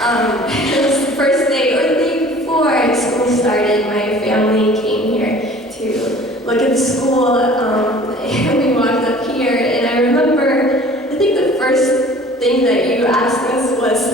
It was the first day, or the day before school started, my family came here to look at the school, and we walked up here, and I remember, I think the first thing that you asked us was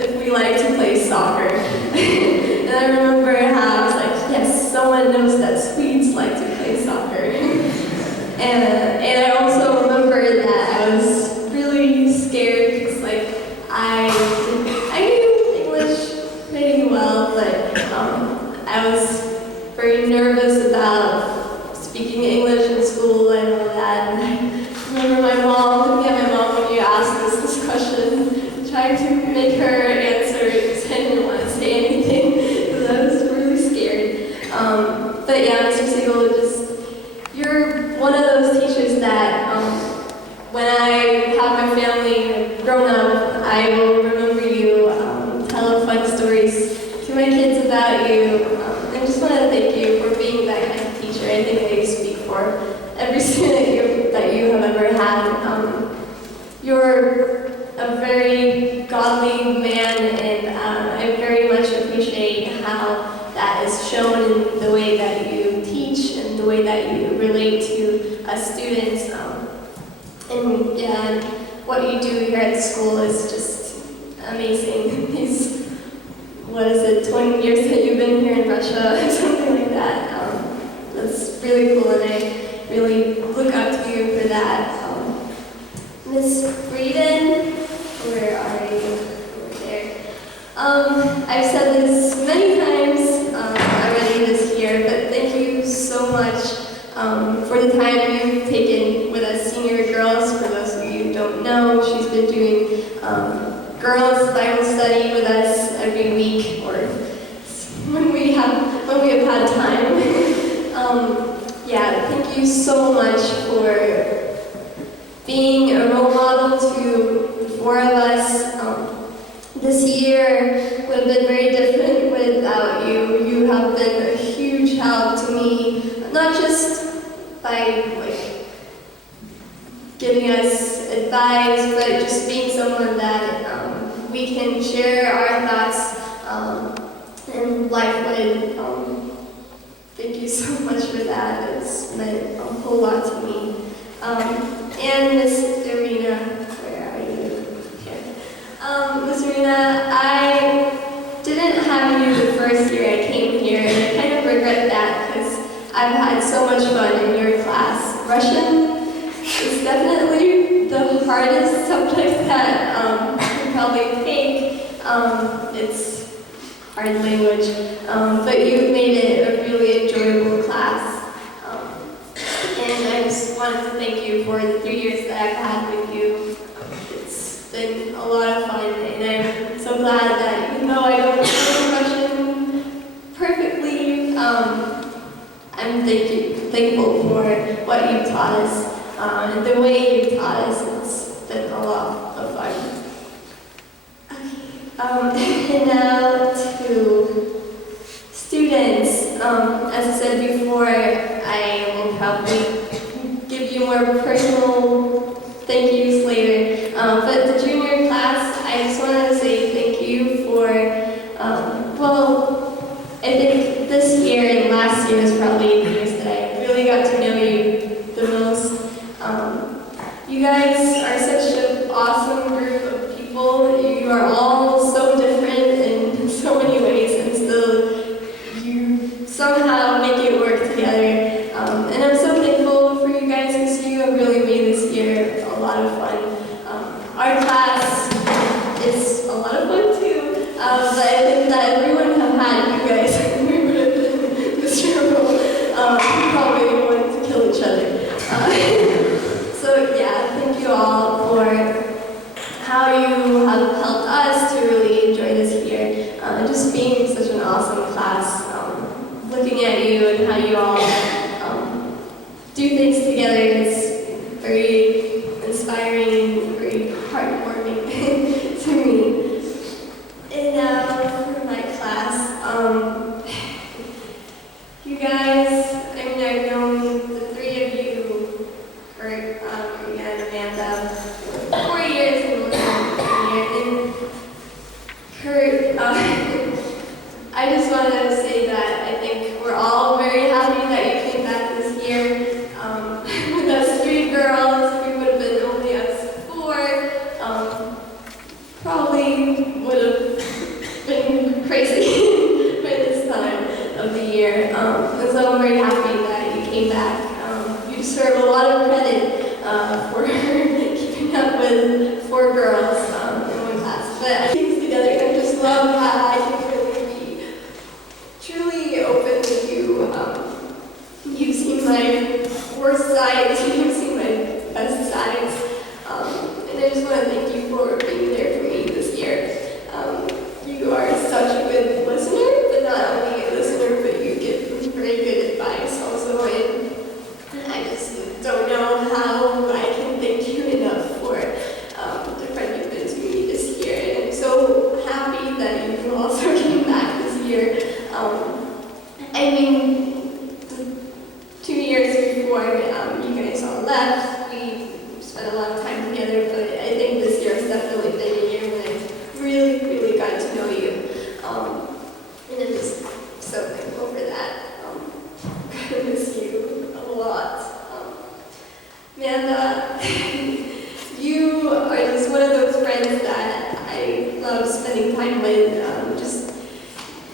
if we like to play soccer. And I remember how I was like, yes, someone knows that Swedes like to play soccer. And I also remember that I was really scared because I knew English pretty well, but I was very nervous about speaking English in school and all that. And I remember looking at my mom when you asked us this question, trying to make her answer because I didn't want to say anything because I was really scared. But yeah, Mr. Siegel, you're one of those teachers that when I have my family grown up, I will remember you, tell fun stories to my kids about you, and just want to thank you for being that kind of teacher. I think I speak for every student that you have ever had. You're a very godly man, and I very much appreciate how that is shown in the way that you teach and the way that you relate to us students. And yeah, what you do here at the school is just amazing. These, 20 years that you've been here in Russia, or something like that. That's really cool, and I really look up to you for that. Miss Breeden, where are you? Over there. I've said this many times already this year, but thank you so much for the time you've taken with us senior girls. For those of you who don't know, she's been doing girls Bible study with us every week, or when we have had time. Yeah, thank you so much for being a role model to the four of us. This year would have been very different without you. You have been a huge help to me, not just by giving us advice, but just being someone that we can share our thoughts and life with. Thank you so much for that. It's meant a whole lot to me. And Miss Arena, where are you? Here. Miss Arena, I didn't have you the first year I came here, and I kind of regret that because I've had so much fun in your class. Russian is definitely the hardest subject that you probably take. It's hard language, but you've made it a really enjoyable class. And I just wanted to thank you for the 3 years that I've had with you. It's been a lot of fun, and I'm so glad that even though I don't speak Russian perfectly, I'm thankful for what you've taught us, and the way you've taught us. It's been a lot of fun. And now to students. As I said before, I will probably give you more personal thank yous later. But the junior class, I just wanted to say thank you for, I think this year and last year is probably the years that I really got to know you the most. You guys are such an awesome group of people. You are all so different in so many ways, and still you somehow make it work together. And I'm so thankful for you guys because you have really made this year probably would have been crazy by this time of the year. And so I'm very happy that you came back. You deserve a lot of credit for keeping up with 4 girls in one class. But I think together, I just love how I can really be truly open with you. You've seen my worst sides, you've seen my best sides. And I just want to thank you for being there for me this year. You are such a good listener, but not only a listener, but you give very good advice also. And I just don't know how I can thank you enough for the friend you've been to me this year. And I'm so happy that you also came back this year. I mean, 2 years before you guys all left, we spent a lot of time together, but I think this year has definitely been a year when I really, really got to know you. And I'm just so thankful for that. I'm gonna miss you a lot. Amanda, you are just one of those friends that I love spending time with, just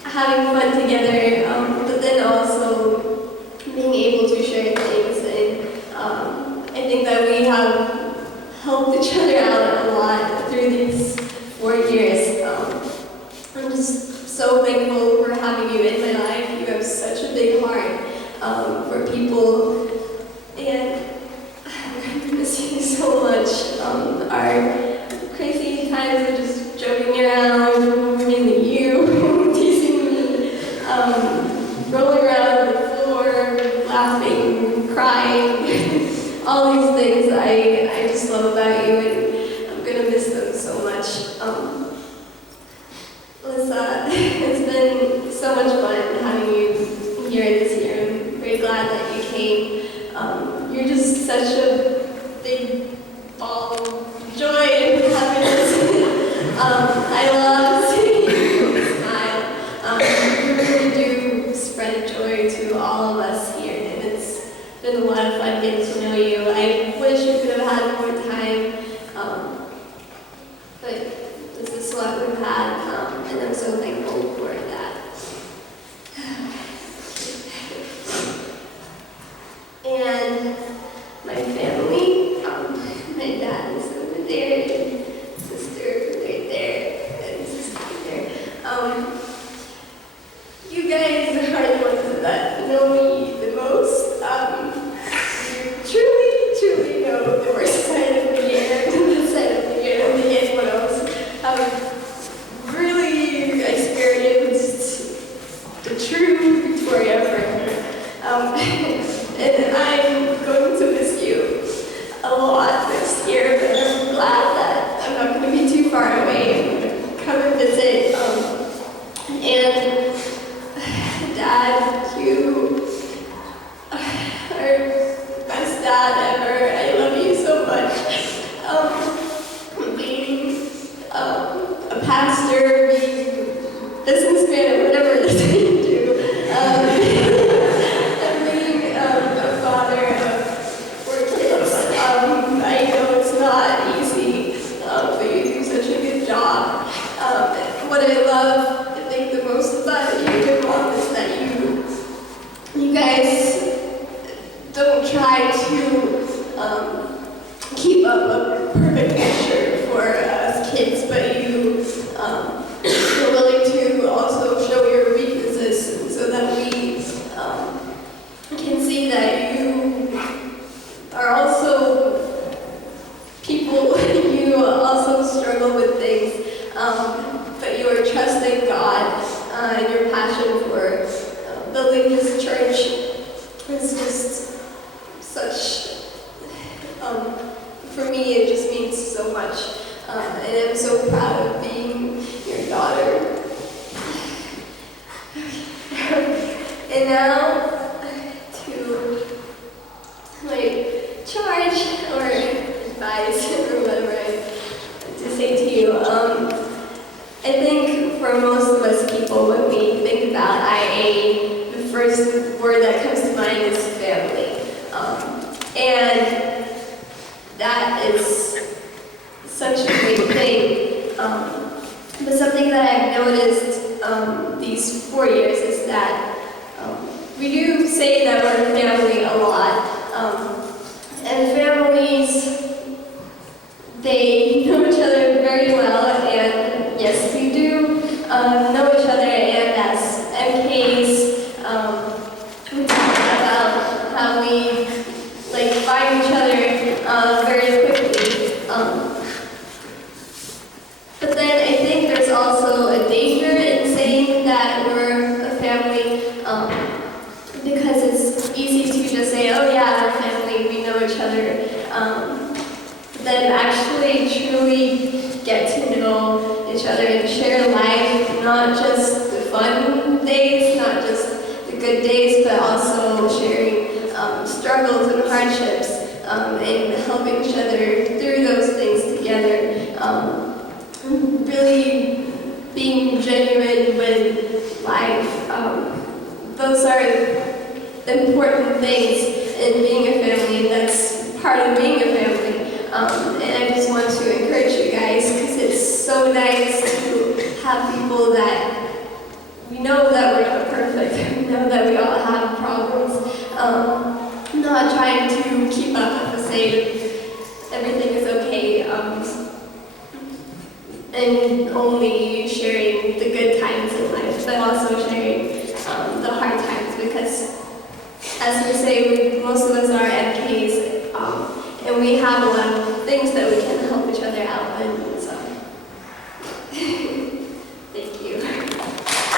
having fun together, but then also being able to share things. And I think that we have helped each other out a lot through these 4 years. I'm just so thankful for having you in my life. You have such a big heart for people, and I'm going to miss you so much. Our crazy times of just joking around, mainly you, teasing me, rolling around on the floor, laughing, crying, all these things I just love about you, and I'm going to miss them so much. Alyssa, it's been so much fun having you here this year. I'm very glad that you came. You're just such a big ball of joy and happiness. I love seeing you smile. You really do spread joy to all of us here, and it's been a lot of fun getting to know you. I wish you could have had more time, but this is what we've had, and I'm so thankful for that. And my family, my dad is over there, and sister right there, and sister right there. You guys are the ones that know me the most. You truly know the worst side of the year, and the side of the year, and anyone else. Really experienced the true Victoria Brenner. And I'm going to miss you a lot this year, but I'm glad that I'm not going to be too far away. I'm going to come and visit. And Dad, you are best dad ever. I love you so much. Being a pastor, being a businessman, whatever it is that you do, and being a father of 4 kids. I know it's not easy, but you do such a good job. What I love, I think the most about you and Mom is that you guys don't try to keep up a perfect picture for us kids, but you're willing to also show your weaknesses so that we can see that you are also people, you also struggle with things, but you are trusting God, and your passion for building His church is just such, for me it just means so much, and I'm so proud of being your daughter. And now to my charge or advice or whatever I have to say to you. I think for most of us people, when we think about IA, the first word that comes to mind is family. And that is such a great thing. But something that I've noticed these 4 years is that we do say that we're family a lot. And families, they know each other very well, and yes, we do know each other, and as MKs, we talk about how we find each other very quickly. But then I think there's also a danger in saying that we're a family, because it's easy to just say, oh yeah, we're family, we know each other. Then actually truly get to know each other and share life, not just the fun days, not just the good days, but also sharing struggles and hardships, and helping each other through those things together. Really being genuine with life. Those are important things in being a family, and that's part of being a family. And I just want to encourage you guys, because it's so nice to have people that we know that we're not perfect, we know that we all have problems, not trying to keep up with the same, everything is okay, and only sharing the good times in life, but also sharing the hard times, because as we say, most of us are MKs, and we have a lot of